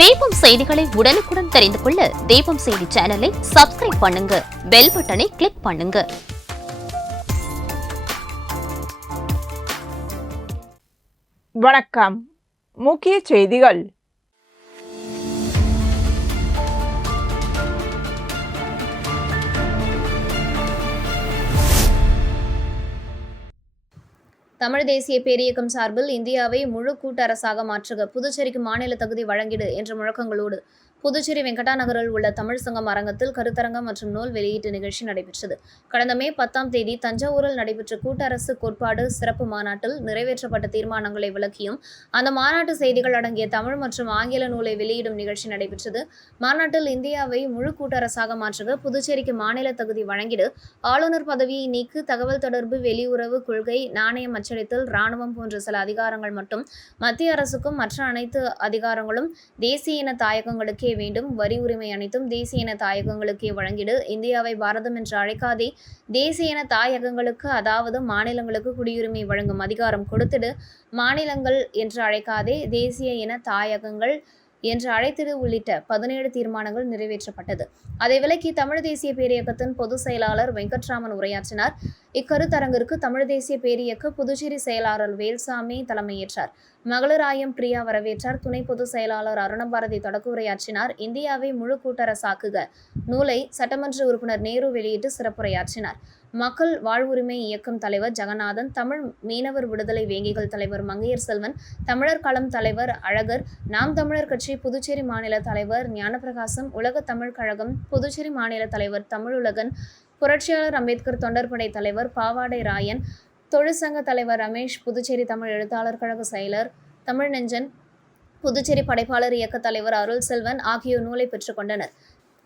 தீபம் செய்திகளை உடனுக்குடன் தெரிந்து கொள்ள தீபம் செய்தி சேனலை சப்ஸ்கிரைப் பண்ணுங்க, பெல் பட்டனை கிளிக் பண்ணுங்க. வணக்கம். முக்கிய செய்திகள். தமிழ் தேசிய பேரியக்கம் சார்பில் இந்தியாவை முழு கூட்டரசாக மாற்றுக, புதுச்சேரிக்கு மாநில தகுதி வழங்கிடு என்ற முழக்கங்களோடு புதுச்சேரி வெங்கடா நகரில் உள்ள தமிழ் சங்கம் அரங்கத்தில் கருத்தரங்கம் மற்றும் நூல் வெளியீட்டு நிகழ்ச்சி நடைபெற்றது. கடந்த மே 10 தஞ்சாவூரில் நடைபெற்ற கூட்டரசு கோட்பாடு சிறப்பு மாநாட்டில் நிறைவேற்றப்பட்ட தீர்மானங்களை விளக்கியும் அந்த மாநாட்டு செய்திகள் அடங்கிய தமிழ் மற்றும் ஆங்கில நூலை வெளியிடும் நிகழ்ச்சி நடைபெற்றது. மாநாட்டில் இந்தியாவை முழு கூட்டரசாக மாற்றுக, புதுச்சேரிக்கு மாநில தகுதி வழங்கிடு, ஆளுநர் பதவியை நீக்கு, தகவல் தொடர்பு, வெளியுறவு கொள்கை, நாணயம் அச்சடித்தல், இராணுவம் போன்ற சில அதிகாரங்கள் மட்டும் மத்திய அரசுக்கும் மற்ற அனைத்து அதிகாரங்களும் தேசிய இன தாயகங்களுக்கே வேண்டும், வரி உரிமை அனைத்தும் தேசிய இன தாயகங்களுக்கே வழங்கிடு, இந்தியாவை பாரதம் என்று அழைக்காதே, தேசிய இன தாயகங்களுக்கு அதாவது மாநிலங்களுக்கு குடியுரிமை வழங்கும் அதிகாரம் கொடுத்திடு, மாநிலங்கள் என்று அழைக்காதே, தேசிய இன தாயகங்கள் என்று அழைத்திடு உள்ளிட்ட 17 தீர்மானங்கள் நிறைவேற்றப்பட்டது. அதை விலக்கி தமிழ் தேசிய பேரியக்கத்தின் பொதுச் செயலாளர் வெங்கட்ராமன் உரையாற்றினார். இக்கருத்தரங்கிற்கு தமிழ் தேசிய பேரியக்க புதுச்சேரி செயலாளர் வேல்சாமி தலைமையேற்றார். மகளிராயம் பிரியா வரவேற்றார். துணை பொதுச் செயலாளர் அருணபாரதி தொடக்க உரையாற்றினார். இந்தியாவை முழு கூட்டரசாக்குக நூலை சட்டமன்ற உறுப்பினர் நேரு வெளியிட்டு சிறப்புரையாற்றினார். மக்கள் வாழ்வுரிமை இயக்கம் தலைவர் ஜெகநாதன், தமிழ் மீனவர் விடுதலை வேங்கிகள் தலைவர் மங்கையர் செல்வன், தமிழர் களம் தலைவர் அழகர், நாம் தமிழர் கட்சி புதுச்சேரி மாநில தலைவர் ஞானப்பிரகாசம், உலக தமிழ் கழகம் புதுச்சேரி மாநில தலைவர் தமிழுலகன், புரட்சியாளர் அம்பேத்கர் தொண்டர்படை தலைவர் பாவாடை ராயன், தொழிற்சங்க தலைவர் ரமேஷ், புதுச்சேரி தமிழ் எழுத்தாளர் கழக செயலர் தமிழ் நெஞ்சன், புதுச்சேரி படைப்பாளர் இயக்க தலைவர் அருள் செல்வன் ஆகியோர் நூலை பெற்றுக் கொண்டனர்.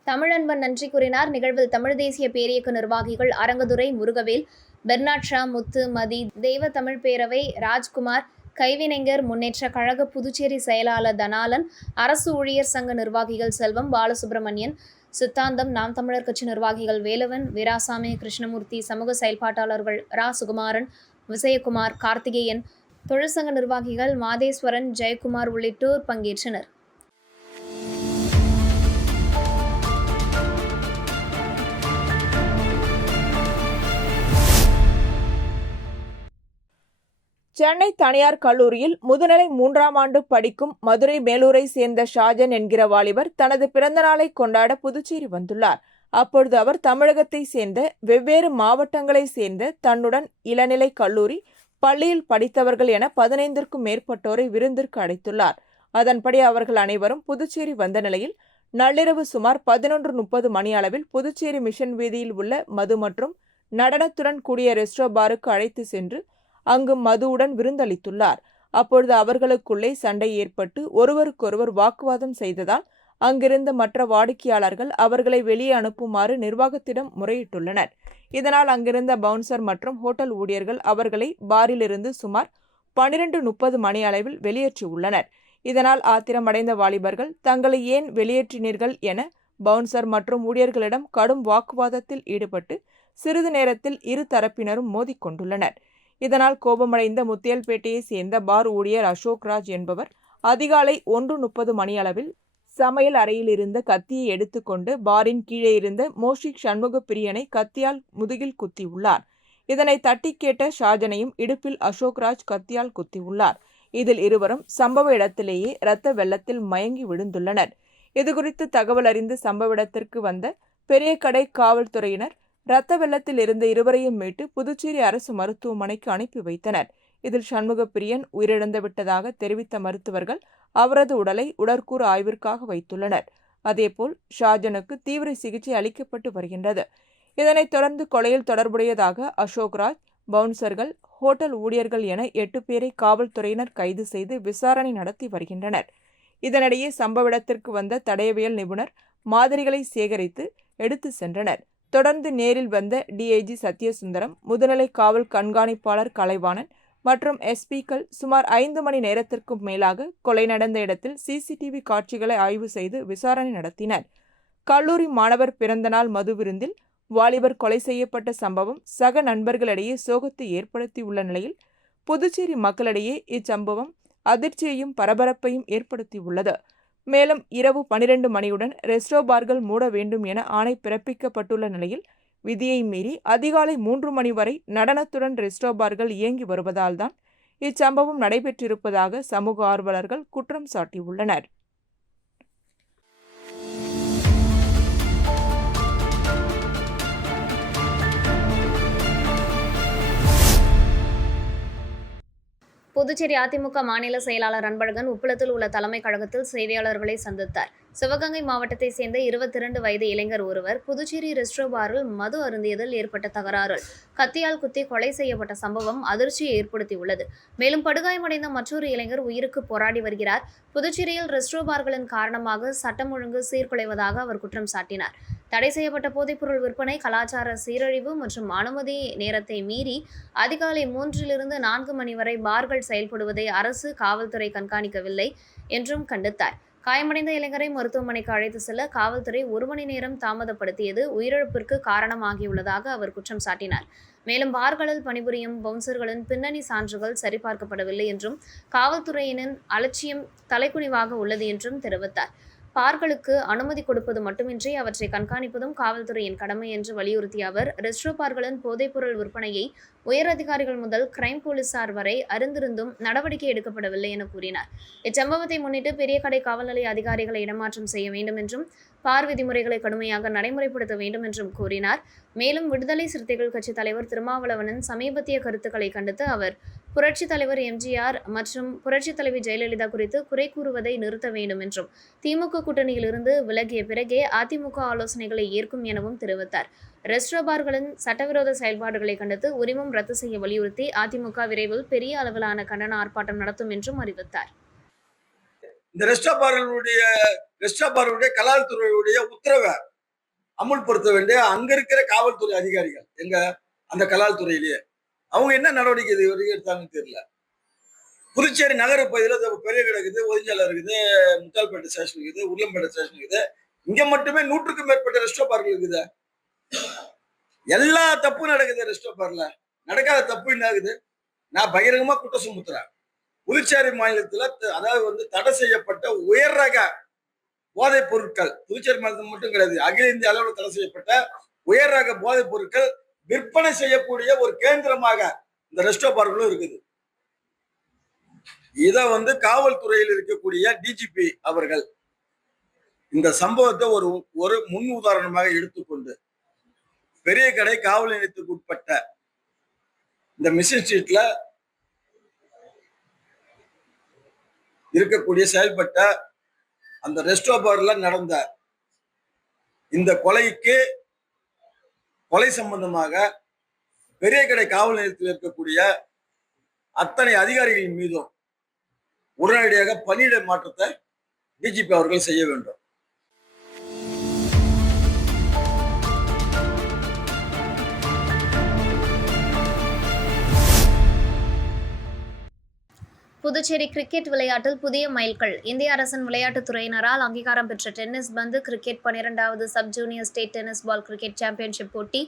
தமிழன்பன் நன்றி கூறினார். நிகழ்வில் தமிழ் தேசிய பேரியக்க நிர்வாகிகள் அரங்கதுரை, முருகவேல், பெர்னாட் ஷா, முத்து, மதி, தெய்வ தமிழ் பேரவை ராஜ்குமார், கைவினைஞர் முன்னேற்ற கழக புதுச்சேரி செயலாளர் தனாலன், அரசு ஊழியர் சங்க நிர்வாகிகள் செல்வம், பாலசுப்ரமணியன், சித்தாந்தம், நாம் தமிழர் கட்சி நிர்வாகிகள் வேலவன், வீராசாமி, கிருஷ்ணமூர்த்தி, சமூக செயல்பாட்டாளர்கள் ரா சுகுமாரன், விஜயகுமார், கார்த்திகேயன், தொழிற்சங்க நிர்வாகிகள் மாதேஸ்வரன், ஜெயக்குமார் உள்ளிட்டோர் பங்கேற்றனர். சென்னை தனியார் கல்லூரியில் முதுநிலை 3ஆம் ஆண்டு படிக்கும் மதுரை மேலூரை சேர்ந்த ஷாஜன் என்கிற வாலிபர் தனது பிறந்த நாளை கொண்டாட புதுச்சேரி வந்துள்ளார். அப்பொழுது அவர் தமிழகத்தை சேர்ந்த வெவ்வேறு மாவட்டங்களை சேர்ந்த தன்னுடன் இளநிலை கல்லூரி பள்ளியில் படித்தவர்கள் என 15க்கும் மேற்பட்டோரை விருந்திற்கு அழைத்துள்ளார். அதன்படி அவர்கள் அனைவரும் புதுச்சேரி வந்த நிலையில் நள்ளிரவு சுமார் 11:30 மணி அளவில் புதுச்சேரி மிஷன் வீதியில் உள்ள மது மற்றும் நடனத்துடன் கூடிய ரெஸ்டோ பாருக்கு அழைத்து சென்று அங்கு மதுவுடன் விருந்தளித்துள்ளார். அப்பொழுது அவர்களுக்குள்ளே சண்டை ஏற்பட்டு ஒருவருக்கொருவர் வாக்குவாதம் செய்ததால் அங்கிருந்த மற்ற வாடிக்கையாளர்கள் அவர்களை வெளியே அனுப்புமாறு நிர்வாகத்திடம் முறையிட்டுள்ளனர். இதனால் அங்கிருந்த பவுன்சர் மற்றும் ஹோட்டல் ஊழியர்கள் அவர்களை பாரிலிருந்து சுமார் 12:30 மணி அளவில் வெளியேற்றியுள்ளனர். இதனால் ஆத்திரமடைந்த வாலிபர்கள் தங்களை ஏன் வெளியேற்றினீர்கள் என பவுன்சர் மற்றும் ஊழியர்களிடம் கடும் வாக்குவாதத்தில் ஈடுபட்டு சிறிது நேரத்தில் இரு தரப்பினரும் மோதிக்கொண்டுள்ளனர். இதனால் கோபமடைந்த முத்தியல்பேட்டையை சேர்ந்த பார் ஊழியர் அசோக்ராஜ் என்பவர் அதிகாலை 1:30 மணி அளவில் சமையல் அறையில் இருந்த கத்தியை எடுத்துக்கொண்டு பாரின் கீழே இருந்த மோஷிக் சண்முக பிரியனை கத்தியால் முதுகில் குத்தியுள்ளார். இதனை தட்டி கேட்ட ஷாஜனையும் இடுப்பில் அசோக்ராஜ் கத்தியால் குத்தியுள்ளார். இதில் இருவரும் சம்பவ இடத்திலேயே இரத்த வெள்ளத்தில் மயங்கி விழுந்துள்ளனர். இதுகுறித்து தகவல் அறிந்து சம்பவ இடத்திற்கு வந்த பெரியகடை காவல்துறையினர் இரத்த வெள்ளத்தில் இருந்த இருவரையும் மீட்டு புதுச்சேரி அரசு மருத்துவமனைக்கு அனுப்பி வைத்தனர். இதில் சண்முக பிரியன் உயிரிழந்து விட்டதாக தெரிவித்த மருத்துவர்கள் அவரது உடலை உடற்கூறு ஆய்விற்காக வைத்துள்ளனர். அதேபோல் ஷாஜனுக்கு தீவிர சிகிச்சை அளிக்கப்பட்டு வருகின்றது. இதனைத் தொடர்ந்து கொலையில் தொடர்புடையதாக அசோக்ராஜ், பவுன்சர்கள், ஹோட்டல் ஊழியர்கள் என 8 பேரை காவல்துறையினர் கைது செய்து விசாரணை நடத்தி வருகின்றனர். இதனிடையே சம்பவ இடத்திற்கு வந்த தடயவியல் நிபுணர் மாதிரிகளை சேகரித்து எடுத்து சென்றனர். தொடர்ந்து நேரில் வந்த டிஐஜி சத்யசுந்தரம், முதுநிலை காவல் கண்காணிப்பாளர் கலைவாணன் மற்றும் எஸ்பிக்கள் சுமார் 5 மணி நேரத்திற்கும் மேலாக கொலை நடந்த இடத்தில் சிசிடிவி காட்சிகளை ஆய்வு செய்து விசாரணை நடத்தினர். கல்லூரி மாணவர் பிறந்தநாள் மது விருந்தில் வாலிபர் கொலை செய்யப்பட்ட சம்பவம் சக நண்பர்களிடையே சோகத்தை ஏற்படுத்தியுள்ள நிலையில் புதுச்சேரி மக்களிடையே இச்சம்பவம் அதிர்ச்சியையும் பரபரப்பையும் ஏற்படுத்தியுள்ளது. மேலும் இரவு 12 மணியுடன் ரெஸ்டோ பார்கள் மூட வேண்டும் என ஆணை பிறப்பிக்கப்பட்டுள்ள நிலையில் விதியை மீறி அதிகாலை 3 மணி வரை நடனத்துடன் ரெஸ்டோ பார்கள் இயங்கி வருவதால் தான் இச்சம்பவம் நடைபெற்றிருப்பதாக சமூக ஆர்வலர்கள் குற்றம் சாட்டியுள்ளனர். புதுச்சேரி அதிமுக மாநில செயலாளர் அன்பழகன் உப்பளத்தில் உள்ள தலைமை கழகத்தில் செய்தியாளர்களை சந்தித்தார். சிவகங்கை மாவட்டத்தை சேர்ந்த 22 வயது இளைஞர் ஒருவர் புதுச்சேரி ரெஸ்டோ பாரில் மது அருந்தியதில் ஏற்பட்ட தகராறில் கத்தியால் குத்தி கொலை செய்யப்பட்ட சம்பவம் அதிர்ச்சியை ஏற்படுத்தியுள்ளது. மேலும் படுகாயமடைந்த மற்றொரு இளைஞர் உயிருக்கு போராடி வருகிறார். புதுச்சேரியில் ரெஸ்டோ பார்களின் காரணமாக சட்டம் ஒழுங்கு சீர்குலைவதாக அவர் குற்றம் சாட்டினார். தடை செய்யப்பட்ட போதைப்பொருள் விற்பனை, கலாச்சார சீரழிவு மற்றும் அனுமதி நேரத்தை மீறி அதிகாலை 3 to 4 மணி வரை பார்கள் செயல்படுவதை அரசு, காவல்துறை கண்காணிக்கவில்லை என்றும் கண்டித்தார். காயமடைந்த இளைஞரை மருத்துவமனைக்கு அழைத்து செல்ல காவல்துறை 1 மணி நேரம் தாமதப்படுத்தியது உயிரிழப்பிற்கு காரணமாகியுள்ளதாக அவர் குற்றம் சாட்டினார். மேலும் பார்களில் பணிபுரியும் பவுன்சர்களின் பின்னணி சான்றுகள் சரிபார்க்கப்படவில்லை என்றும் காவல்துறையினரின் அலட்சியம் தலைக்குனிவாக உள்ளது என்றும் தெரிவித்தார். பார்களுக்கு அனுமதி கொடுப்பது மட்டுமின்றி அவற்றை கண்காணிப்பதும் காவல்துறையின் கடமை என்று வலியுறுத்திய அவர், ரெஸ்டோ பார்களின் போதைப்பொருள் விற்பனையை உயர் அதிகாரிகள் முதல் கிரைம் போலீசார் வரை அறிந்திருந்தும் நடவடிக்கை எடுக்கப்படவில்லை என கூறினார். இச்சம்பவத்தை முன்னிட்டு பெரிய கடை காவல் நிலைய அதிகாரிகளை இடமாற்றம் செய்ய வேண்டும் என்றும் பார் விதிமுறைகளை கடுமையாக நடைமுறைப்படுத்த வேண்டும் என்றும் கூறினார். மேலும் விடுதலை சிறுத்தைகள் கட்சி தலைவர் திருமாவளவனின் சமீபத்திய கருத்துக்களை கண்டித்து அவர் புரட்சித் தலைவர் எம்ஜிஆர் மற்றும் புரட்சித் தலைவி ஜெயலலிதா குறித்து குறை கூறுவதை நிறுத்த வேண்டும் என்றும் திமுக கூட்டணியிலிருந்து விலகிய பிறகே அதிமுக ஆலோசனைகளை ஏற்கும் எனவும் தெரிவித்தார். ரெஸ்டோ பார்களின் சட்டவிரோத செயல்பாடுகளை கண்டித்து உரிமம் ரத்து செய்ய வலியுறுத்தி அதிமுக விரைவில் பெரிய அளவிலான கண்டன ஆர்ப்பாட்டம் நடத்தும் என்றும் அறிவித்தார். இந்த ரெஸ்டோ பாருடைய கலால்துறையுடைய உத்தரவை அமுல்படுத்த வேண்டிய அங்க இருக்கிற காவல்துறை அதிகாரிகள் எங்க அந்த கலால்துறையிலேயே அவங்க என்ன நடவடிக்கை இது வரைக்கும் எடுத்தாங்கன்னு தெரியல. புதுச்சேரி நகர பகுதியில் பெரிய கிடக்குது, ஒதிஞ்சால இருக்குது, முத்தால்பேட்டை ஸ்டேஷன் இருக்குது, உருளம்பேட்டை ஸ்டேஷன் இருக்குது. இங்க மட்டுமே 100க்கும் மேற்பட்ட ரெஸ்டோ பார்க் இருக்குது. எல்லா தப்பும் நடக்குது. ரெஸ்டோ பார்க்ல நடக்காத தப்பு என்ன ஆகுது? நான் பகிரங்கமா குற்றம் சுமத்துறேன். புதுச்சேரி மாநிலத்துல அதாவது தடை செய்யப்பட்ட உயர் ரக போதைப் பொருட்கள் புதுச்சேரி மாநிலத்தில் மட்டும் கிடையாது, அகில இந்திய அளவில் தடை செய்யப்பட்ட உயர் ரக போதைப் பொருட்கள் விற்பனை செய்யக்கூடிய ஒரு கேந்திரமாக இந்த ரெஸ்டோ பார்க்களும் இருக்குது. இத காவல்துறையில் இருக்கக்கூடிய டிஜிபி அவர்கள் இந்த சம்பவத்தை ஒரு முன் உதாரணமாக எடுத்துக்கொண்டு பெரிய கடை காவல் நிலையத்துக்கு உட்பட்ட இந்த மிஷின் ஸ்ட்ரீட்ல இருக்கக்கூடிய செயல்பட்ட அந்த ரெஸ்டோ பார்ல நடந்த இந்த கொலை சம்பந்தமாக பெரிய கடை காவல் நிலையத்தில் இருக்கக்கூடிய அத்தனை அதிகாரிகளின் மீதும் உடனடியாக பணியிட மாற்றத்தை டிஜிபி அவர்கள் செய்ய வேண்டும். புதுச்சேரி கிரிக்கெட் விளையாட்டில் புதிய மைல்கல். இந்திய அரசின் விளையாட்டுத் துறையினரால் அங்கீகாரம் பெற்ற டென்னிஸ் பந்து கிரிக்கெட் 12வது sub junior state tennis ball cricket championship போட்டி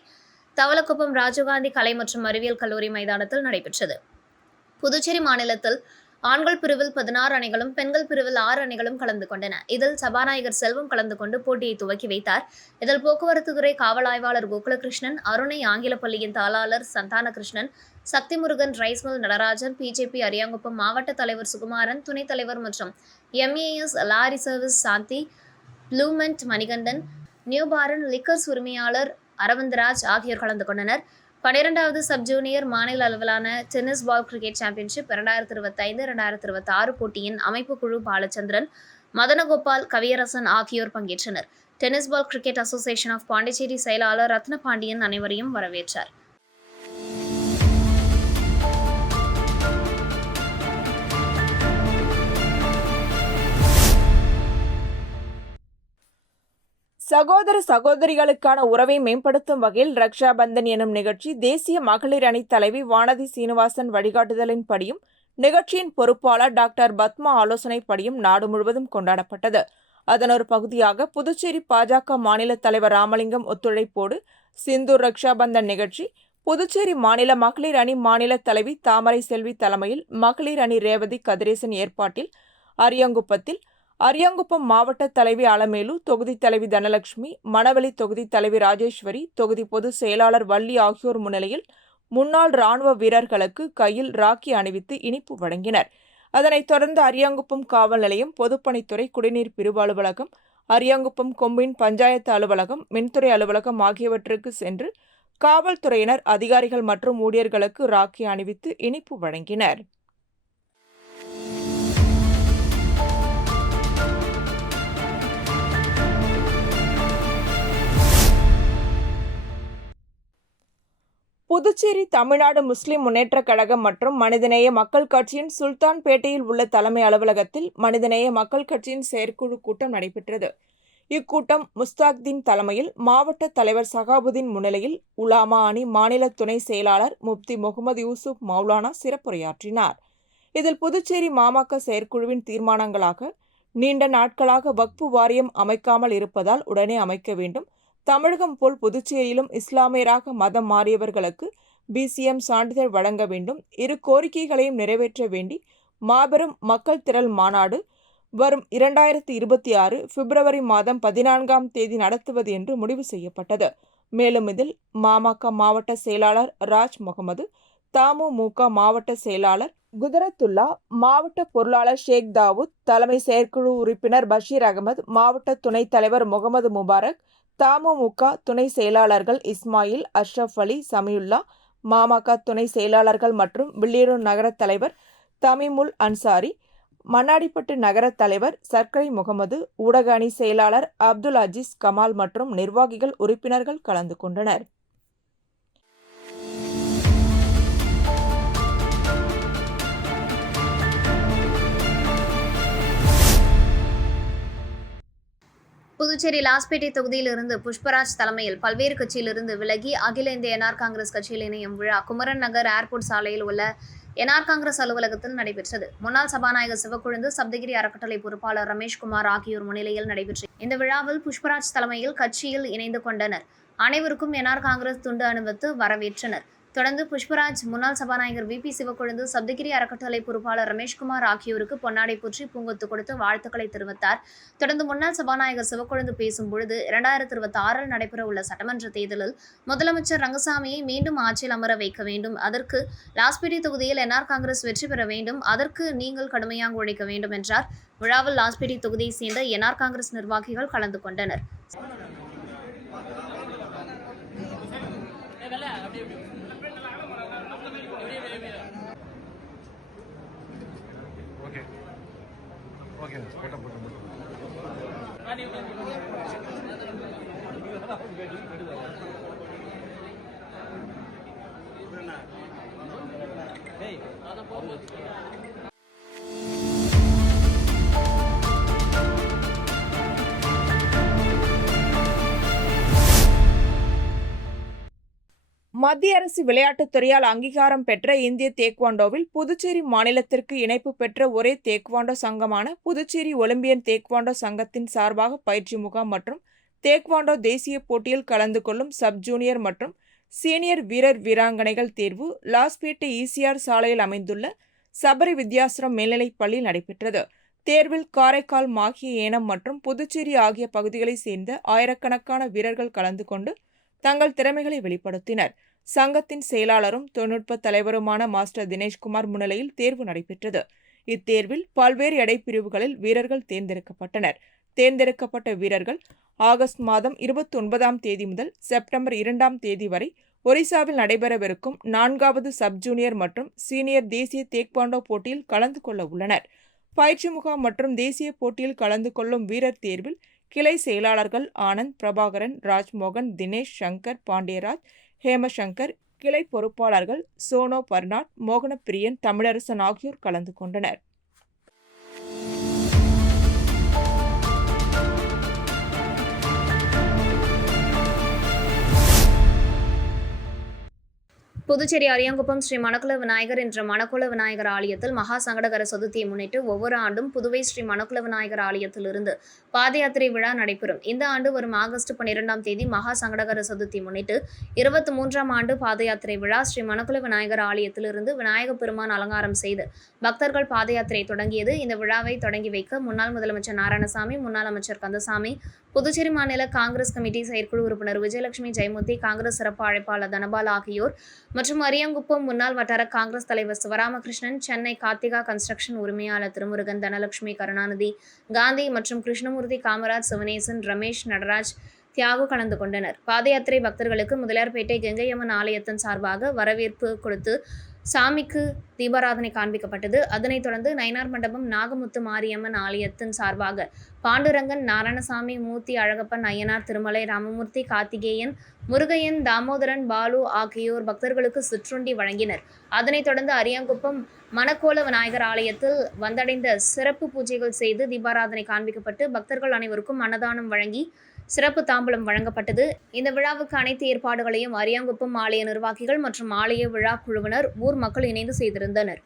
தவளக்குப்பம் ராஜீவ்காந்தி கலை மற்றும் அறிவியல் கல்லூரி மைதானத்தில் நடைபெற்றது. புதுச்சேரி மாநிலத்தில் ஆண்கள் பிரிவில் 16 அணிகளும் பெண்கள் பிரிவில் 6 அணிகளும் கலந்து கொண்டன. இதில் சபாநாயகர் செல்வம் கலந்து கொண்டு போட்டியை துவக்கி வைத்தார். இதில் போக்குவரத்து துறை காவல் ஆய்வாளர் கோகுலகிருஷ்ணன், அருணை ஆங்கில பள்ளியின் தாளாளர் சந்தானகிருஷ்ணன், சக்திமுருகன், ரைஸ்மில் நடராஜன், பிஜேபி அரியாங்குப்பம் மாவட்ட தலைவர் சுகுமாரன், துணைத் தலைவர் மற்றும் MAS லாரி சர்வீஸ் சாந்தி, ப்ளூமெண்ட் மணிகண்டன், நியூபாரன் லிக்கர்ஸ் உரிமையாளர் அரவிந்தராஜ் ஆகியோர் கலந்து கொண்டனர். 12வது சப் ஜூனியர் மாநில அளவிலான டென்னிஸ் பால் கிரிக்கெட் சாம்பியன்ஷிப் 2025-2026 போட்டியின் அமைப்பு குழு பாலச்சந்திரன், மதனகோபால், கவியரசன் ஆகியோர் பங்கேற்றனர். Tennis ball cricket association of Pondicherry செயலாளர் ரத்னபாண்டியன் அனைவரையும் வரவேற்றார். சகோதர சகோதரிகளுக்கான உறவை மேம்படுத்தும் வகையில் ரக்ஷா பந்தன் எனும் நிகழ்ச்சி தேசிய மகளிர் அணி தலைவி வானதி சீனிவாசன் வழிகாட்டுதலின்படியும் நிகழ்ச்சியின் பொறுப்பாளர் டாக்டர் பத்மா ஆலோசனைப்படியும் நாடு முழுவதும் கொண்டாடப்பட்டது. அதன் ஒரு பகுதியாக புதுச்சேரி பாஜக மாநில தலைவர் ராமலிங்கம் ஒத்துழைப்போடு சிந்தூர் ரக்ஷா பந்தன் நிகழ்ச்சி புதுச்சேரி மாநில மகளிர் அணி மாநில தலைவி தாமரை செல்வி தலைமையில் மகளிர் அணி ரேவதி கதிரேசன் ஏற்பாட்டில் அரியாங்குப்பத்தில் அரியாங்குப்பம் மாவட்ட தலைவி அலமேலு, தொகுதி தலைவி தனலட்சுமி, மணவெளி தொகுதி தலைவி ராஜேஸ்வரி, தொகுதி பொதுச் செயலாளர் வள்ளி ஆகியோர் முன்னிலையில் முன்னாள் ராணுவ வீரர்களுக்கு கையில் ராக்கி அணிவித்து இனிப்பு வழங்கினர். அதனைத் தொடர்ந்து அரியாங்குப்பம் காவல் நிலையம், பொதுப்பணித்துறை, குடிநீர் பிரிவு அலுவலகம், அரியாங்குப்பம் கொம்யூன் பஞ்சாயத்து அலுவலகம், மின்துறை அலுவலகம் ஆகியவற்றுக்கு சென்று காவல்துறையினர், அதிகாரிகள் மற்றும் ஊழியர்களுக்கு ராக்கி அணிவித்து இனிப்பு வழங்கினர். புதுச்சேரி தமிழ்நாடு முஸ்லிம் முன்னேற்றக் கழகம் மற்றும் மனிதநேய மக்கள் கட்சியின் சுல்தான்பேட்டையில் உள்ள தலைமை அலுவலகத்தில் மனிதநேய மக்கள் கட்சியின் செயற்குழு கூட்டம் நடைபெற்றது. இக்கூட்டம் முஸ்தாக்தீன் தலைமையில், மாவட்ட தலைவர் சகாபுதீன் முன்னிலையில் உலாமா அணி மாநில துணை செயலாளர் முப்தி முகமது யூசுப் மௌலானா சிறப்புரையாற்றினார். இதில் புதுச்சேரி மாமக செயற்குழுவின் தீர்மானங்களாக நீண்ட நாட்களாக வக்ஃபு வாரியம் அமைக்காமல் இருப்பதால் உடனே அமைக்க வேண்டும், தமிழகம் போல் புதுச்சேரியிலும் இஸ்லாமியராக மதம் மாறியவர்களுக்கு BCM சான்றிதழ் வழங்க வேண்டும், இரு கோரிக்கைகளையும் நிறைவேற்ற வேண்டி மாபெரும் மக்கள் திரள் மாநாடு வரும் 2026 பிப்ரவரி மாதம் 14ஆம் தேதி நடத்துவது என்று முடிவு செய்யப்பட்டது. மேலும் இதில் மாமக மாவட்ட செயலாளர் ராஜ் முகமது, தமுமுக மாவட்ட செயலாளர் குதரத்துல்லா, மாவட்ட பொருளாளர் ஷேக் தாவூத், தலைமை செயற்குழு உறுப்பினர் பஷீர் அகமது, மாவட்ட துணைத் தலைவர் முகமது முபாரக், தமுமுக துணை செயலாளர்கள் இஸ்மாயில், அஷ்ரப் அலி, சமியுல்லா, மாமக துணை செயலாளர்கள் மற்றும் வில்லியனூர் நகர தலைவர் தமீமுல் அன்சாரி, மண்ணாடிப்பட்டு நகர தலைவர் சர்க்கரை முகமது, ஊடக அணி செயலாளர் அப்துல் அஜீஸ் கமால் மற்றும் நிர்வாகிகள், உறுப்பினர்கள் கலந்து கொண்டனர். புதுச்சேரி லாஸ்பேட்டை தொகுதியிலிருந்து புஷ்பராஜ் தலைமையில் பல்வேறு கட்சியிலிருந்து விலகி அகில இந்திய என்ஆர் காங்கிரஸ் கட்சியில் இணையும் விழா குமரன் நகர் ஏர்போர்ட் சாலையில் உள்ள என்ஆர் காங்கிரஸ் அலுவலகத்தில் நடைபெற்றது. முன்னாள் சபாநாயகர் சிவக்கொழுந்து, சப்தகிரி அறக்கட்டளை பொறுப்பாளர் ரமேஷ்குமார் ஆகியோர் முன்னிலையில் நடைபெற்றது. இந்த விழாவில் புஷ்பராஜ் தலைமையில் கட்சியில் இணைந்து கொண்டனர். அனைவருக்கும் என்ஆர் காங்கிரஸ் துண்டு அணிவித்து வரவேற்றனர். தொடர்ந்து புஷ்பராஜ், முன்னாள் சபாநாயகர் VP சிவக்கொழுந்து, சப்தகிரி அறக்கட்டளை பொறுப்பாளர் ரமேஷ்குமார் ஆகியோருக்கு பொன்னாடை போற்றி பூங்கொத்து கொடுத்து வாழ்த்துக்களை தெரிவித்தார். தொடர்ந்து முன்னாள் சபாநாயகர் சிவக்கொழுந்து பேசும்பொழுது 2026 நடைபெறவுள்ள சட்டமன்ற தேர்தலில் முதலமைச்சர் ரங்கசாமியை மீண்டும் ஆட்சியில் அமர வைக்க வேண்டும், அதற்கு லாஸ்பேட்டை தொகுதியில் என்ஆர் காங்கிரஸ் வெற்றி பெற வேண்டும், அதற்கு நீங்கள் கடுமையாக உழைக்க வேண்டும் என்றார். விழாவில் லாஸ்பேட்டை தொகுதியை சேர்ந்த என்ஆர் காங்கிரஸ் நிர்வாகிகள் கலந்து கொண்டனர். மத்திய அரசு விளையாட்டுத் துறையால் அங்கீகாரம் பெற்ற இந்திய தேக்வாண்டோவில் புதுச்சேரி மாநிலத்திற்கு இணைப்பு பெற்ற ஒரே தேக்வாண்டோ சங்கமான புதுச்சேரி ஒலிம்பியன் தேக்வாண்டோ சங்கத்தின் சார்பாக பயிற்சி முகாம் மற்றும் தேக்வாண்டோ தேசிய போட்டியில் கலந்து கொள்ளும் சப் ஜூனியர் மற்றும் சீனியர் வீரர் வீராங்கனைகள் தேர்வு லாஸ்பேட்டை ECR சாலையில் அமைந்துள்ள சபரி வித்யாசிரம் மேல்நிலைப் பள்ளியில் நடைபெற்றது. தேர்வில் காரைக்கால், மாஹே, ஏனம் மற்றும் புதுச்சேரி ஆகிய பகுதிகளைச் சேர்ந்த ஆயிரக்கணக்கான வீரர்கள் கலந்து கொண்டு தங்கள் திறமைகளை வெளிப்படுத்தினர். சங்கத்தின் செயலாளரும் தொழில்நுட்ப தலைவருமான மாஸ்டர் தினேஷ்குமார் முன்னிலையில் தேர்வு நடைபெற்றது. இத்தேர்வில் பல்வேறு எடைப்பிரிவுகளில் வீரர்கள் தேர்ந்தெடுக்கப்பட்டனர். தேர்ந்தெடுக்கப்பட்ட வீரர்கள் ஆகஸ்ட் மாதம் 29ஆம் தேதி முதல் செப்டம்பர் 2ஆம் தேதி வரை ஒரிசாவில் நடைபெறவிருக்கும் 4வது சப் ஜூனியர் மற்றும் சீனியர் தேசிய தேக்வாண்டோ போட்டியில் கலந்து கொள்ள உள்ளனர். பயிற்சி முகாம் மற்றும் தேசிய போட்டியில் கலந்து கொள்ளும் வீரர் தேர்வில் கிளை செயலாளர்கள் ஆனந்த், பிரபாகரன், ராஜ்மோகன், தினேஷ், சங்கர், பாண்டியராஜ், ஹேமசங்கர், கிளை பொறுப்பாளர்கள் சோனோ பர்னாட், மோகனப்பிரியன், தமிழரசன் ஆகியோர் கலந்து கொண்டனர். புதுச்சேரி அரியாங்குப்பம் ஸ்ரீ மணக்குள விநாயகர் என்ற மணக்குள விநாயகர் ஆலயத்தில் மகா சங்கடகர சதுர்த்தியை முன்னிட்டு ஒவ்வொரு ஆண்டும் புதுவை ஸ்ரீ மணக்குள விநாயகர் ஆலயத்திலிருந்து பாத யாத்திரை விழா நடைபெறும். இந்த ஆண்டு வரும் ஆகஸ்ட் 12ஆம் தேதி மகா சங்கடகர சதுர்த்தி முன்னிட்டு 23ஆம் ஆண்டு பாத யாத்திரை விழா ஸ்ரீ மணக்குள விநாயகர் ஆலயத்திலிருந்து விநாயகப் பெருமான் அலங்காரம் செய்து பக்தர்கள் பாத யாத்திரை தொடங்கியது. இந்த விழாவை தொடங்கி வைக்க முன்னாள் முதலமைச்சர் நாராயணசாமி, முன்னாள் அமைச்சர் கந்தசாமி, புதுச்சேரி மாநில காங்கிரஸ் கமிட்டி செயற்குழு உறுப்பினர் விஜயலட்சுமி ஜெயமூர்த்தி, காங்கிரஸ் சிறப்பு அழைப்பாளர் தனபால் ஆகியோர் மற்றும் அரியாங்குப்பம் முன்னாள் வட்டார காங்கிரஸ் தலைவர் சிவராமகிருஷ்ணன், சென்னை கார்த்திகா கன்ஸ்ட்ரக்ஷன் உரிமையாளர் திருமுருகன், தனலட்சுமி, கருணாநிதி, காந்தி மற்றும் கிருஷ்ணமூர்த்தி, காமராஜ், சிவனேசன், ரமேஷ், நடராஜ், தியாகு கலந்து கொண்டனர். பாத யாத்திரை பக்தர்களுக்கு முதலியார்பேட்டை கங்கையம்மன் ஆலயத்தின் சார்பாக வரவேற்பு கொடுத்து சாமிக்கு தீபாராதனை காண்பிக்கப்பட்டது. அதனைத் தொடர்ந்து நயினார் மண்டபம் நாகமுத்து மாரியம்மன் ஆலயத்தின் சார்பாக பாண்டுரங்கன், நாராயணசாமி, மூர்த்தி, அழகப்பன், ஐயனார், திருமலை, ராமமூர்த்தி, கார்த்திகேயன், முருகையன், தாமோதரன், பாலு ஆகியோர் பக்தர்களுக்கு சிற்றுண்டி வழங்கினர். அதனைத் தொடர்ந்து அரியாங்குப்பம் மணக்கோல விநாயகர் ஆலயத்தில் வந்தடைந்த சிறப்பு பூஜைகள் செய்து தீபாராதனை காண்பிக்கப்பட்டு பக்தர்கள் அனைவருக்கும் அன்னதானம் வழங்கி சிறப்பு தாம்பூலம் வழங்கப்பட்டது. இந்த விழாவுக்கு அனைத்து ஏற்பாடுகளையும் அரியாங்குப்பம் ஆலய நிர்வாகிகள் மற்றும் ஆலய விழா குழுவினர், ஊர் மக்கள் இணைந்து செய்திருந்தனர்.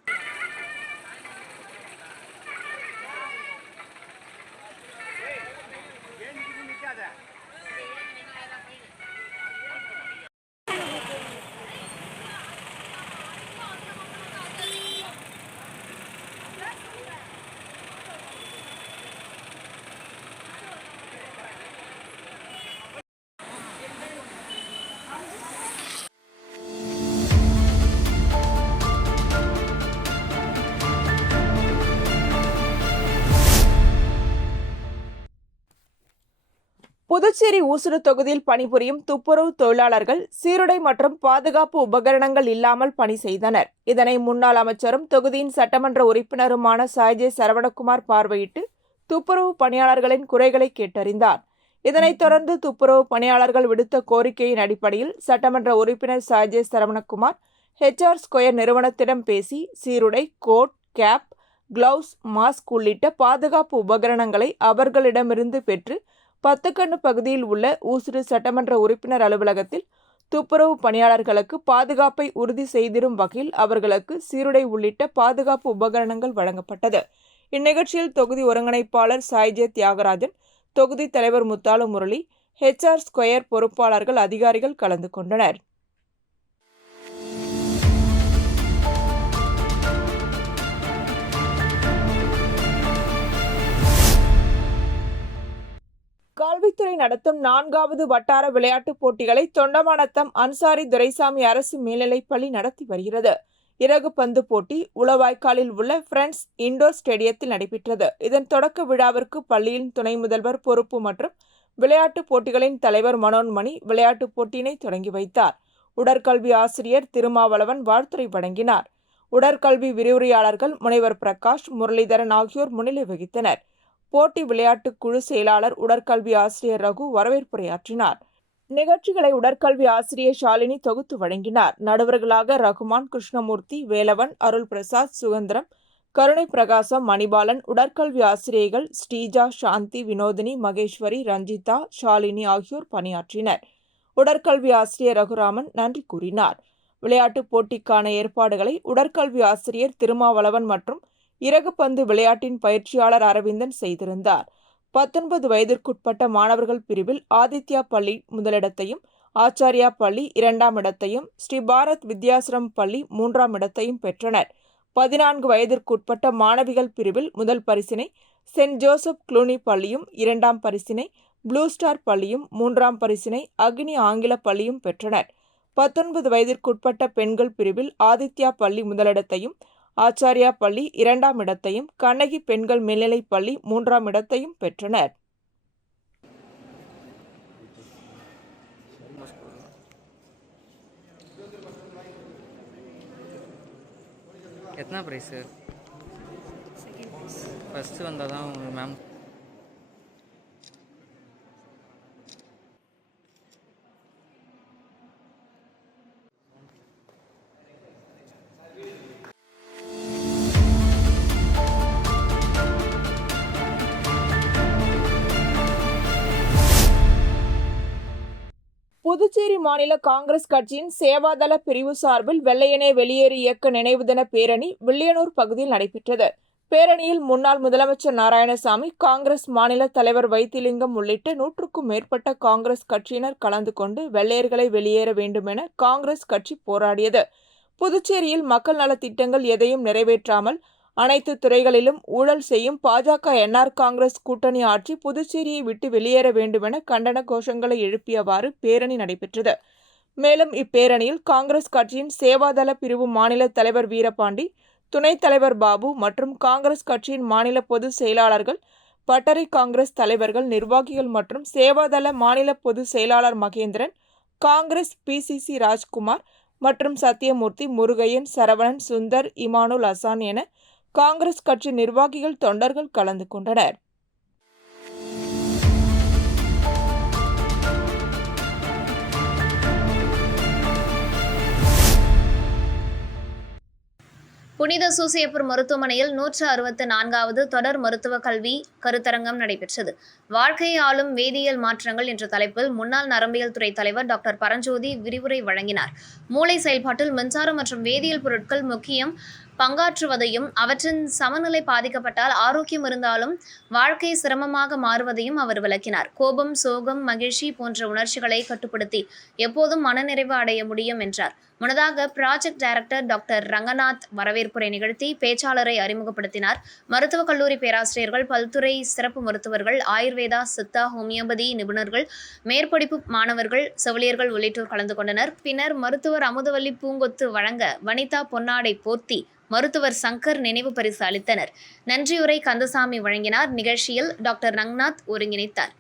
புதுச்சேரி ஊசுடு தொகுதியில் பணிபுரியும் துப்புரவு தொழிலாளர்கள் சீருடை மற்றும் பாதுகாப்பு உபகரணங்கள் இல்லாமல் பணி செய்தனர். இதனை முன்னாள் அமைச்சரும் தொகுதியின் சட்டமன்ற உறுப்பினருமான சாய்ஜே சரவணகுமார் பார்வையிட்டு துப்புரவு பணியாளர்களின் குறைகளை கேட்டறிந்தார். இதனைத் தொடர்ந்து துப்புரவு பணியாளர்கள் விடுத்த கோரிக்கையின் அடிப்படையில் சட்டமன்ற உறுப்பினர் சாய்ஜே சரவணகுமார் HR ஸ்கொயர் நிறுவனத்திடம் பேசி சீருடை, கோட், கேப், கிளவுஸ், மாஸ்க் உள்ளிட்ட பாதுகாப்பு உபகரணங்களை அவர்களிடமிருந்து பெற்று பத்துக்கண்ணு பகுதியில் உள்ள ஊசுடு சட்டமன்ற உறுப்பினர் அலுவலகத்தில் துப்புரவு பணியாளர்களுக்கு பாதுகாப்பை உறுதி செய்திடும் வகையில் அவர்களுக்கு சீருடை உள்ளிட்ட பாதுகாப்பு உபகரணங்கள் வழங்கப்பட்டது. இந்நிகழ்ச்சியில் தொகுதி ஒருங்கிணைப்பாளர் சாய்ஜே தியாகராஜன், தொகுதி தலைவர் முத்தாலு முரளி, HR ஸ்கொயர் பொறுப்பாளர்கள், அதிகாரிகள் கலந்து கொண்டனர். கல்வித்துறை நடத்தும் 4வது வட்டார விளையாட்டுப் போட்டிகளை தொண்டமாநத்தம் அன்சாரி துரைசாமி அரசு மேல்நிலைப்பள்ளி நடத்தி வருகிறது. இறகு பந்து போட்டி உளவாய்க்காலில் உள்ள ஃப்ரெண்ட்ஸ் இண்டோர் ஸ்டேடியத்தில் நடைபெற்றது. இதன் தொடக்க விழாவிற்கு பள்ளியின் துணை முதல்வர் பொறுப்பு மற்றும் விளையாட்டுப் போட்டிகளின் தலைவர் மனோன்மணி விளையாட்டுப் போட்டியினை தொடங்கி வைத்தார். உடற்கல்வி ஆசிரியர் திருமாவளவன் வாழ்த்துரை வழங்கினார். உடற்கல்வி விரிவுரையாளர்கள் முனைவர் பிரகாஷ், முரளிதரன் ஆகியோர் முன்னிலை வகித்தனர். போட்டி விளையாட்டு குழு செயலாளர் உடற்கல்வி ஆசிரியர் ரகு வரவேற்புரையாற்றினார். நிகழ்ச்சிகளை உடற்கல்வி ஆசிரியர் ஷாலினி தொகுத்து வழங்கினார். நடுவர்களாக ரகுமான், கிருஷ்ணமூர்த்தி, வேலவன், அருள் பிரசாத், சுகந்திரம், கருணை பிரகாசம், மணிபாலன், உடற்கல்வி ஆசிரியர்கள் ஸ்ரீஜா, சாந்தி, வினோதினி, மகேஸ்வரி, ரஞ்சிதா, ஷாலினி ஆகியோர் பணியாற்றினர். உடற்கல்வி ஆசிரியர் ரகுராமன் நன்றி கூறினார். விளையாட்டுப் போட்டிக்கான ஏற்பாடுகளை உடற்கல்வி ஆசிரியர் திருமாவளவன் மற்றும் இறகுப்பந்து விளையாட்டின் பயிற்சியாளர் அரவிந்தன் செய்திருந்தார். 19 வயதிற்குட்பட்ட மாணவர்கள் பிரிவில் ஆதித்யா பள்ளி முதலிடத்தையும், ஆச்சாரியா பள்ளி 2ஆம் இடத்தையும், ஸ்ரீ பாரத் வித்யாசிரம் பள்ளி 3ஆம் இடத்தையும் பெற்றனர். 14 வயதிற்குட்பட்ட மாணவிகள் பிரிவில் முதல் பரிசினை சென்ட் ஜோசப் க்ளூனி பள்ளியும், 2ஆம் பரிசினை ப்ளூ ஸ்டார் பள்ளியும், 3ஆம் பரிசினை அக்னி ஆங்கில பள்ளியும் பெற்றனர். 19 வயதிற்குட்பட்ட பெண்கள் பிரிவில் ஆதித்யா பள்ளி முதலிடத்தையும், ஆச்சாரியா பள்ளி 2ஆம் இடத்தையும், கண்ணகி பெண்கள் மேல்நிலைப் பள்ளி 3ஆம் இடத்தையும் பெற்றனர். எத்தனை ப்ரைஸ்? ஃபஸ்ட்டு வந்தால் தான் மேம். புதுச்சேரி மாநில காங்கிரஸ் கட்சியின் சேவாதள பிரிவு சார்பில் வெள்ளையனே வெளியேறு இயக்க நினைவு தின பேரணி வில்லியனூர் பகுதியில் நடைபெற்றது. பேரணியில் முன்னாள் முதலமைச்சர் நாராயணசாமி, காங்கிரஸ் மாநில தலைவர் வைத்திலிங்கம் உள்ளிட்ட 100க்கும் மேற்பட்ட காங்கிரஸ் கட்சியினர் கலந்து கொண்டு வெள்ளையர்களை வெளியேற வேண்டும் என காங்கிரஸ் கட்சி போராடியது. புதுச்சேரியில் மக்கள் நலத்திட்டங்கள் எதையும் நிறைவேற்றாமல் அனைத்து துறைகளிலும் ஊழல் செய்யும் பாஜக என்ஆர் காங்கிரஸ் கூட்டணி ஆட்சி புதுச்சேரியை விட்டு வெளியேற வேண்டுமென கண்டன கோஷங்களை எழுப்பியவாறு பேரணி நடைபெற்றது. மேலும் இப்பேரணியில் காங்கிரஸ் கட்சியின் சேவாதள பிரிவு மாநில தலைவர் வீரபாண்டி, துணைத் தலைவர் பாபு மற்றும் காங்கிரஸ் கட்சியின் மாநில பொதுச் செயலாளர்கள், பட்டறை காங்கிரஸ் தலைவர்கள், நிர்வாகிகள் மற்றும் சேவாதள மாநில பொதுச் செயலாளர் மகேந்திரன், காங்கிரஸ் பிசிசி ராஜ்குமார் மற்றும் சத்தியமூர்த்தி, முருகையன், சரவணன், சுந்தர், இமானுல் ஹசான் என காங்கிரஸ் கட்சி நிர்வாகிகள், தொண்டர்கள் கலந்து கொண்டனர். புனித சூசையப்பர் மருத்துவமனையில் 164வது தொடர் மருத்துவ கல்வி கருத்தரங்கம் நடைபெற்றது. வாழ்க்கையை ஆளும் வேதியியல் மாற்றங்கள் என்ற தலைப்பில் முன்னாள் நரம்பியல் துறை தலைவர் டாக்டர் பரஞ்சோதி விரிவுரை வழங்கினார். மூளை செயல்பாட்டில் மின்சாரம் மற்றும் வேதியியல் பொருட்கள் முக்கியம் பங்காற்றுவதையும், அவற்றின் சமநிலை பாதிக்கப்பட்டால் ஆரோக்கியம் இருந்தாலும் வாழ்க்கை சிரமமாக மாறுவதையும் அவர் விளக்கினார். கோபம், சோகம், மகிழ்ச்சி போன்ற உணர்ச்சிகளை கட்டுப்படுத்தி எப்போதும் மனநிறைவு அடைய முடியும் என்றார். முன்னதாக ப்ராஜெக்ட் டைரக்டர் டாக்டர் ரங்கநாத் வரவேற்புரை நிகழ்த்தி பேச்சாளரை அறிமுகப்படுத்தினார். மருத்துவக் கல்லூரி பேராசிரியர்கள், பல்துறை சிறப்பு மருத்துவர்கள், ஆயுர்வேதா, சித்தா, ஹோமியோபதி நிபுணர்கள், மேற்படிப்பு மாணவர்கள், செவிலியர்கள் உள்ளிட்டோர் கலந்து கொண்டனர். பின்னர் மருத்துவர் அமுதவல்லி பூங்கொத்து வழங்க வனிதா பொன்னாடை போர்த்தி மருத்துவர் சங்கர் நினைவு பரிசு அளித்தனர். நன்றியுரை கந்தசாமி வழங்கினார். நிகழ்ச்சியில் டாக்டர் ரங்கநாத் ஒருங்கிணைத்தார்.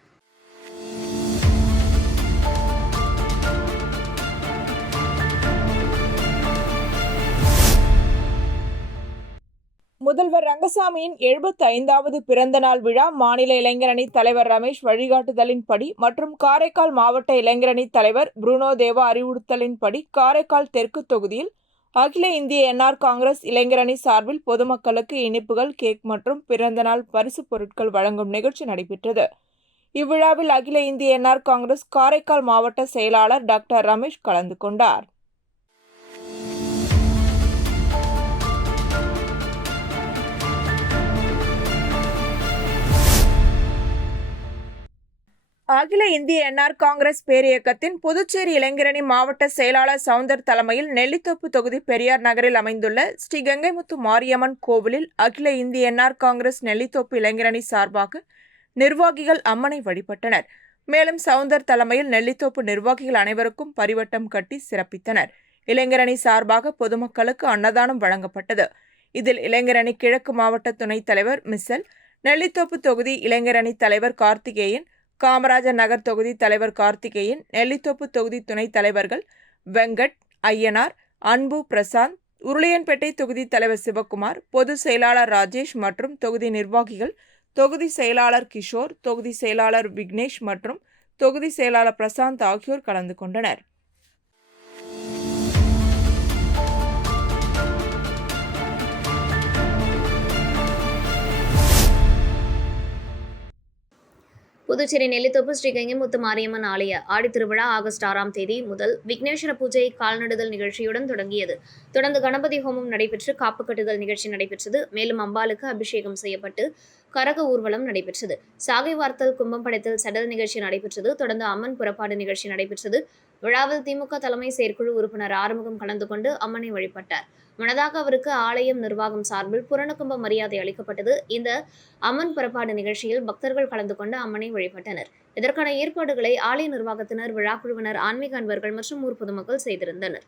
முதல்வர் ரங்கசாமியின் 75வது பிறந்த நாள் விழா மாநில இளைஞரணி தலைவர் ரமேஷ் வழிகாட்டுதலின்படி மற்றும் காரைக்கால் மாவட்ட இளைஞரணி தலைவர் புருனோ தேவா அறிவுறுத்தலின்படி காரைக்கால் தெற்கு தொகுதியில் அகில இந்திய என்ஆர் காங்கிரஸ் இளைஞரணி சார்பில் பொதுமக்களுக்கு இனிப்புகள், கேக் மற்றும் பிறந்தநாள் பரிசு பொருட்கள் வழங்கும் நிகழ்ச்சி நடைபெற்றது. இவ்விழாவில் அகில இந்திய என்ஆர் காங்கிரஸ் காரைக்கால் மாவட்ட செயலாளர் டாக்டர் ரமேஷ் கலந்து கொண்டார். அகில இந்திய என்ஆர் காங்கிரஸ் பேரியக்கத்தின் புதுச்சேரி இளைஞரணி மாவட்ட செயலாளர் சவுந்தர் தலைமையில் நெல்லித்தோப்பு தொகுதி பெரியார் நகரில் அமைந்துள்ள ஸ்ரீ கங்கைமுத்து மாரியம்மன் கோவிலில் அகில இந்திய என்ஆர் காங்கிரஸ் நெல்லித்தோப்பு இளைஞரணி சார்பாக நிர்வாகிகள் அம்மனை வழிபட்டனர். மேலும் சவுந்தர் தலைமையில் நெல்லித்தோப்பு நிர்வாகிகள் அனைவருக்கும் பரிவட்டம் கட்டி சிறப்பித்தனர். இளைஞரணி சார்பாக பொதுமக்களுக்கு அன்னதானம் வழங்கப்பட்டது. இதில் இளைஞரணி கிழக்கு மாவட்ட துணைத் தலைவர் மிஸ்ஸல், நெல்லித்தோப்பு தொகுதி இளைஞரணி தலைவர் கார்த்திகேயன், காமராஜர் நகர் தொகுதி தலைவர் கார்த்திகேயன், நெல்லித்தோப்பு தொகுதி துணைத் தலைவர்கள் வெங்கட், ஐயனார், அன்பு, பிரசாந்த், உருளையன்பேட்டை தொகுதி தலைவர் சிவகுமார், பொதுச் செயலாளர் ராஜேஷ் மற்றும் தொகுதி நிர்வாகிகள், தொகுதி செயலாளர் கிஷோர், தொகுதி செயலாளர் விக்னேஷ் மற்றும் தொகுதி செயலாளர் பிரசாந்த் ஆகியோர் கலந்து கொண்டனர். புதுச்சேரி நெல்லித்தோப்பு ஸ்ரீ கங்கைமுத்து மாரியம்மன் ஆலய ஆடித்திருவிழா ஆகஸ்ட் 6ஆம் தேதி முதல் விக்னேஸ்வர பூஜை கால்நடுதல் நிகழ்ச்சியுடன் தொடங்கியது. தொடர்ந்து கணபதி ஹோமம் நடைபெற்று காப்பு கட்டுதல் நிகழ்ச்சி நடைபெற்றது. மேலும் அம்பாளுக்கு அபிஷேகம் செய்யப்பட்டு கரக ஊர்வலம் நடைபெற்றது. சாகை வார்த்தல், கும்பம் படைத்தல், சடல் நிகழ்ச்சி நடைபெற்றது. தொடர்ந்து அம்மன் புறப்பாடு நிகழ்ச்சி நடைபெற்றது. விழாவில் திமுக தலைமை செயற்குழு உறுப்பினர் ஆறுமுகம் கலந்து கொண்டு அம்மனை வழிபட்டார். முன்னதாக அவருக்கு ஆலயம் நிர்வாகம் சார்பில் புரணகும்ப மரியாதை அளிக்கப்பட்டது. இந்த அம்மன் புறப்பாடு நிகழ்ச்சியில் பக்தர்கள் கலந்து கொண்டு அம்மனை வழிபட்டனர். இதற்கான ஏற்பாடுகளை ஆலய நிர்வாகத்தினர், விழாக்குழுவினர், ஆன்மீக அன்பர்கள் மற்றும் ஊர் பொதுமக்கள் செய்திருந்தனர்.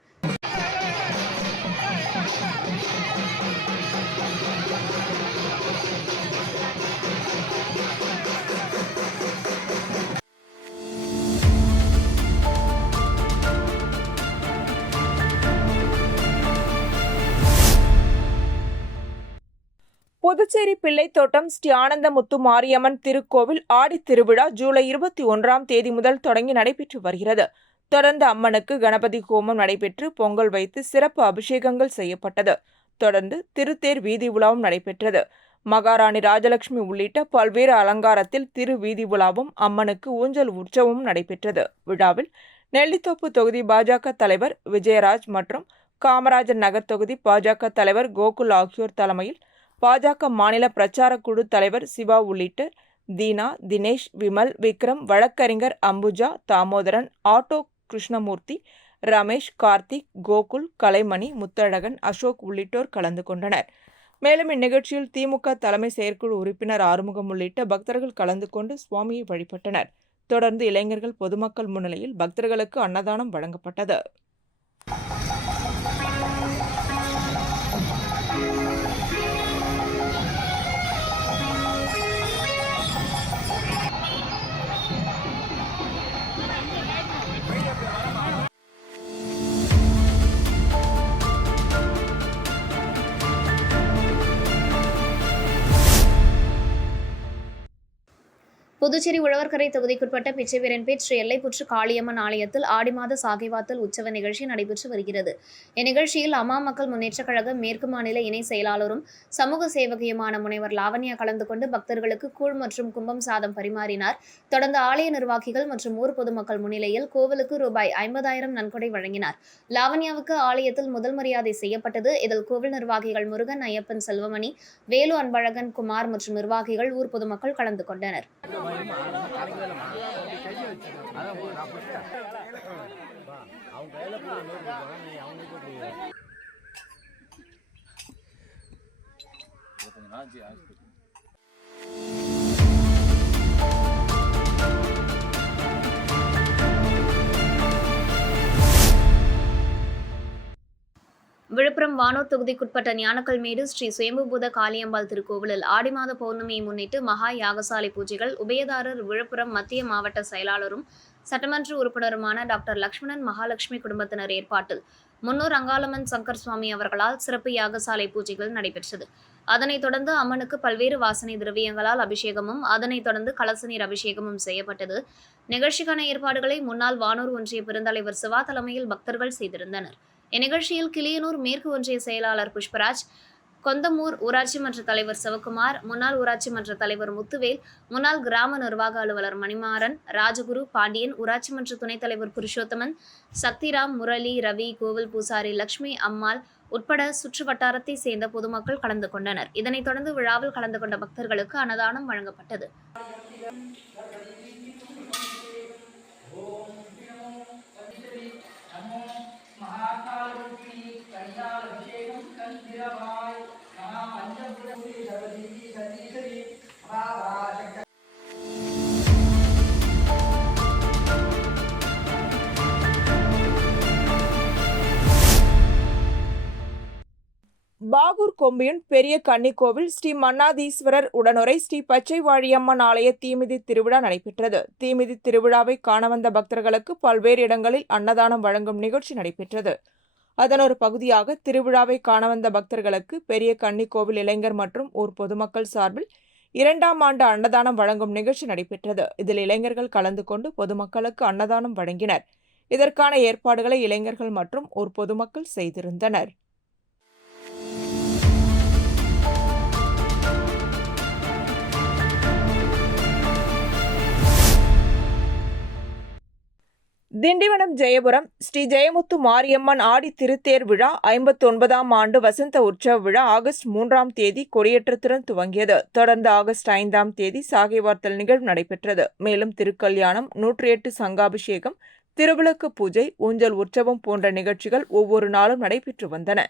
புதுச்சேரி பிள்ளைத்தோட்டம் ஸ்ரீ ஆனந்தமுத்து மாரியம்மன் திருக்கோவில் ஆடி திருவிழா ஜூலை 21ஆம் தேதி முதல் தொடங்கி நடைபெற்று வருகிறது. தொடர்ந்து அம்மனுக்கு கணபதி ஹோமம் நடைபெற்று பொங்கல் வைத்து சிறப்பு அபிஷேகங்கள் செய்யப்பட்டது. தொடர்ந்து திருத்தேர் வீதி உலாவும் நடைபெற்றது. மகாராணி ராஜலட்சுமி உள்ளிட்ட பல்வேறு அலங்காரத்தில் திரு வீதி உலாவும் அம்மனுக்கு ஊஞ்சல் உற்சவமும் நடைபெற்றது. விழாவில் நெல்லித்தோப்பு தொகுதி பாஜக தலைவர் விஜயராஜ் மற்றும் காமராஜர் நகர் தொகுதி பாஜக தலைவர் கோகுல் ஆகியோர் தலைமையில் பாஜக மாநில பிரச்சார குழு தலைவர் சிவா உள்ளிட்ட தீனா, தினேஷ், விமல், விக்ரம், வழக்கறிஞர் அம்புஜா, தாமோதரன், ஆட்டோ கிருஷ்ணமூர்த்தி, ரமேஷ், கார்த்திக், கோகுல், கலைமணி, முத்தழகன், அசோக் உள்ளிட்டோர் கலந்து கொண்டனர். மேலும் இந்நிகழ்ச்சியில் திமுக தலைமை செயற்குழு உறுப்பினர் ஆறுமுகம் உள்ளிட்ட பக்தர்கள் கலந்து கொண்டு சுவாமியை வழிபட்டனர். தொடர்ந்து இளைஞர்கள் பொதுமக்கள் முன்னிலையில் பக்தர்களுக்கு அன்னதானம் வழங்கப்பட்டது. புதுச்சேரி உழவர்கரை தொகுதிக்குட்பட்ட பிச்சைவீரன்பேட் ஸ்ரீ எல்லைப்புற்று காளியம்மன் ஆலயத்தில் ஆடி மாத சாகைவாத்தல் உற்சவ நிகழ்ச்சி நடைபெற்று வருகிறது. இந்நிகழ்ச்சியில் அம்மா மக்கள் முன்னேற்றக் கழக மேற்கு மாநில இணை செயலாளரும் சமூக சேவகியுமான முனைவர் லாவண்யா கலந்து கொண்டு பக்தர்களுக்கு கூழ் மற்றும் கும்பம் சாதம் பரிமாறினார். தொடர்ந்து ஆலய நிர்வாகிகள் மற்றும் ஊர் பொதுமக்கள் முன்னிலையில் கோவிலுக்கு ரூபாய் 50,000 நன்கொடை வழங்கினார். லாவண்யாவுக்கு ஆலயத்தில் முதல் மரியாதை செய்யப்பட்டது. இதில் கோவில் நிர்வாகிகள் முருகன், ஐயப்பன், செல்வமணி, வேலு, அன்பழகன், குமார் மற்றும் நிர்வாகிகள், ஊர் பொதுமக்கள் கலந்து கொண்டனர். விழுப்புரம் வானூர் தொகுதிக்குட்பட்ட ஞானக்கல்மேடு ஸ்ரீ சுயம்புபூத காளியம்பாள் திருக்கோவிலில் ஆடி மாத பௌர்ணமியை முன்னிட்டு மகா யாகசாலை பூஜைகள் உபயதாரர் விழுப்புரம் மத்திய மாவட்ட செயலாளரும் சட்டமன்ற உறுப்பினருமான டாக்டர் லட்சுமணன் மகாலட்சுமி குடும்பத்தினர் ஏற்பாட்டில் முன்னூர் அங்காளம்மன் சங்கர் சுவாமி அவர்களால் சிறப்பு யாகசாலை பூஜைகள் நடைபெற்றது. அதனைத் தொடர்ந்து அம்மனுக்கு பல்வேறு வாசனை திரவியங்களால் அபிஷேகமும், அதனைத் தொடர்ந்து கலச நீர் அபிஷேகமும் செய்யப்பட்டது. நிகழ்ச்சிக்கான ஏற்பாடுகளை முன்னாள் வானூர் ஒன்றிய பெருந்தலைவர் சிவா தலைமையில் பக்தர்கள் செய்திருந்தனர். இந்நிகழ்ச்சியில் கிளியனூர் மேற்கு ஒன்றிய செயலாளர் புஷ்பராஜ், கொந்தமூர் ஊராட்சி மன்ற தலைவர் சிவகுமார், முன்னாள் ஊராட்சி மன்ற தலைவர் முத்துவேல், முன்னாள் கிராம நிர்வாக அலுவலர் மணிமாறன், ராஜகுரு, பாண்டியன், ஊராட்சி மன்ற துணைத் தலைவர் புருஷோத்தமன், சக்திராம், முரளி, ரவி, கோவில் பூசாரி லட்சுமி அம்மாள் உட்பட சுற்று வட்டாரத்தை சேர்ந்த பொதுமக்கள் கலந்து கொண்டனர். இதனைத் தொடர்ந்து விழாவில் கலந்து கொண்ட பக்தர்களுக்கு அன்னதானம் வழங்கப்பட்டது. பாகூர் கொம்பியூன் பெரிய கன்னிக்கோவில் ஸ்ரீ மன்னாதீஸ்வரர் உடனுரை ஸ்ரீ பச்சை வாழியம்மன் ஆலய தீமிதி திருவிழா நடைபெற்றது. தீமிதி திருவிழாவை காண வந்த பக்தர்களுக்கு பல்வேறு இடங்களில் அன்னதானம் வழங்கும் நிகழ்ச்சி நடைபெற்றது. அதன் ஒரு பகுதியாக திருவிழாவை காண வந்த பக்தர்களுக்கு பெரிய கன்னிக்கோவில் இளைஞர் மற்றும் ஊர் பொதுமக்கள் சார்பில் 2ஆம் ஆண்டு அன்னதானம் வழங்கும் நிகழ்ச்சி நடைபெற்றது. இதில் இளைஞர்கள் கலந்து கொண்டு பொதுமக்களுக்கு அன்னதானம் வழங்கினர். இதற்கான ஏற்பாடுகளை இளைஞர்கள் மற்றும் ஊர் பொதுமக்கள் செய்திருந்தனர். திண்டிவனம் ஜெயபுரம் ஸ்ரீ ஜெயமுத்து மாரியம்மன் ஆடி திருத்தேர் விழா 59ஆம் ஆண்டு வசந்த உற்சவ விழா ஆகஸ்ட் 3ஆம் தேதி கொடியேற்றத்துடன் துவங்கியது. தொடர்ந்து ஆகஸ்ட் 5ஆம் தேதி சாகைவார்த்தல் நிகழ்வு நடைபெற்றது. மேலும் திருக்கல்யாணம், 108 சங்காபிஷேகம், திருவிளக்கு பூஜை, ஊஞ்சல் உற்சவம் போன்ற நிகழ்ச்சிகள் ஒவ்வொரு நாளும் நடைபெற்று வந்தன.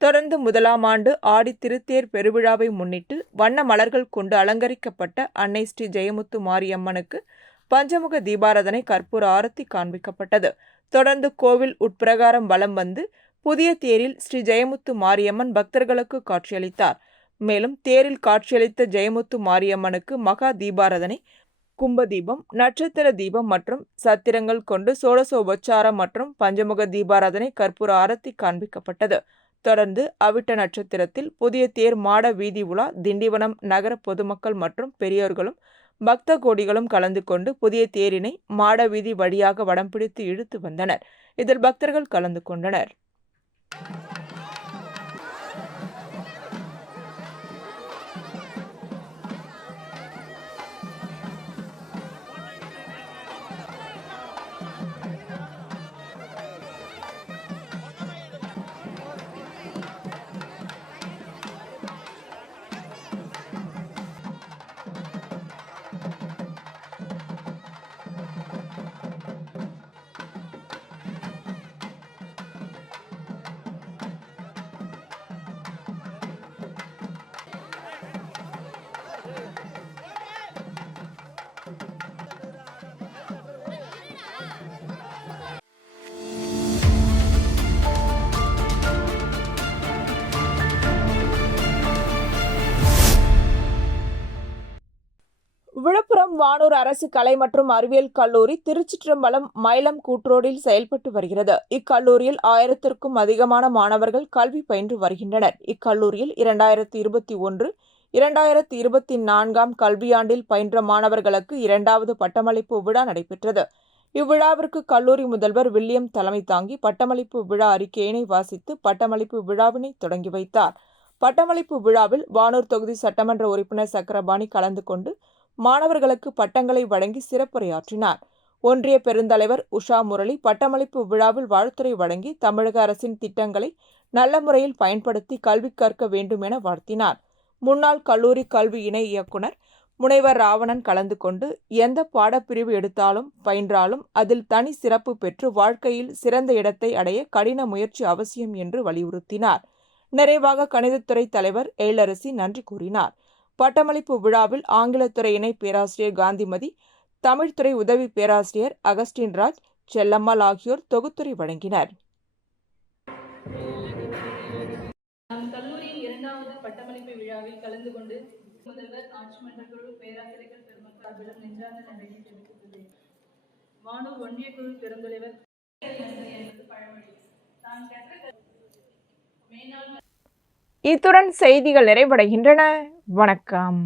தொடர்ந்து 1ஆம் ஆண்டு ஆடி திருத்தேர் பெருவிழாவை முன்னிட்டு வண்ண மலர்கள் கொண்டு அலங்கரிக்கப்பட்ட அன்னை ஸ்ரீ ஜெயமுத்து மாரியம்மனுக்கு பஞ்சமுக தீபாராதனை, கற்பூர ஆரத்தி காண்பிக்கப்பட்டது. தொடர்ந்து கோவில் உட்பிரகாரம் வலம் வந்து புதிய தேரில் ஸ்ரீ ஜெயமுத்து மாரியம்மன் பக்தர்களுக்கு காட்சியளித்தார். மேலும் தேரில் காட்சியளித்த ஜெயமுத்து மாரியம்மனுக்கு மகா தீபாராதனை, கும்பதீபம், நட்சத்திர தீபம் மற்றும் சத்திரங்கள் கொண்டு சோடசோபச்சாரம் மற்றும் பஞ்சமுக தீபாராதனை, கற்பூர ஆரத்தி காண்பிக்கப்பட்டது. தொடர்ந்து அவிட்ட நட்சத்திரத்தில் புதிய தேர் மாட வீதி உலா திண்டிவனம் நகர பொதுமக்கள் மற்றும் பெரியோர்களும் பக்த கோடிகளும் கலந்து கொண்டு புதிய தேரினை மாட வீதி வழியாக வடம் பிடித்து இழுத்து வந்தனர். இதில் பக்தர்கள் கலந்து கொண்டனர். விழுப்புரம் வானூர் அரசு கலை மற்றும் அறிவியல் கல்லூரி திருச்சிற்றம்பலம் மயிலம் கூட்ரோடில் செயல்பட்டு வருகிறது. இக்கல்லூரியில் 1000க்கும் அதிகமான மாணவர்கள் கல்வி பயின்று வருகின்றனர். இக்கல்லூரியில் 2021-2024 கல்வியாண்டில் பயின்ற மாணவர்களுக்கு 2வது பட்டமளிப்பு விழா நடைபெற்றது. இவ்விழாவிற்கு கல்லூரி முதல்வர் வில்லியம் தலைமை தாங்கி பட்டமளிப்பு விழா அறிக்கையினை வாசித்து பட்டமளிப்பு விழாவினை தொடங்கி வைத்தார். பட்டமளிப்பு விழாவில் வானூர் தொகுதி சட்டமன்ற உறுப்பினர் சக்கரபாணி கலந்து கொண்டு மாணவர்களுக்கு பட்டங்களை வழங்கி சிறப்புரையாற்றினார். ஒன்றிய பெருந்தலைவர் உஷா முரளி பட்டமளிப்பு விழாவில் வாழ்த்துரை வழங்கி தமிழக அரசின் திட்டங்களை நல்ல முறையில் பயன்படுத்தி கல்வி கற்க வேண்டும் என வாழ்த்தினார். முன்னாள் கல்லூரி கல்வி இணை இயக்குனர் முனைவர் ராவணன் கலந்து கொண்டு எந்த பாடப்பிரிவு எடுத்தாலும் பயின்றாலும் அதில் தனி சிறப்பு பெற்று வாழ்க்கையில் சிறந்த இடத்தை அடைய கடின முயற்சி அவசியம் என்று வலியுறுத்தினார். நிறைவாக கணிதத்துறை தலைவர் எழிலரசி நன்றி கூறினார். பட்டமளிப்பு விழாவில் ஆங்கிலத்துறை இணை பேராசிரியர் காந்திமதி, தமிழ்துறை உதவி பேராசிரியர் அகஸ்டின் ராஜ், செல்லம்மாள் ஆகியோர் தொகுத்துரை வழங்கினர். நம் கல்லூரியின் 2வது பட்டமளிப்பு விழாவில் கலந்து கொண்டு முதல்வர், ஆட்சி மன்ற குழு, பேராசிரியர்கள் பெருமக்களிடம் நெஞ்சார்ந்த நன்றியை தெரிவித்துள்ளேன். வானூர் ஒன்றிய குழு பெருந்தலைவர் பழமொழி தான் கற்ற இத்துடன் செய்திகள் நிறைவடைகின்றன. வணக்கம்.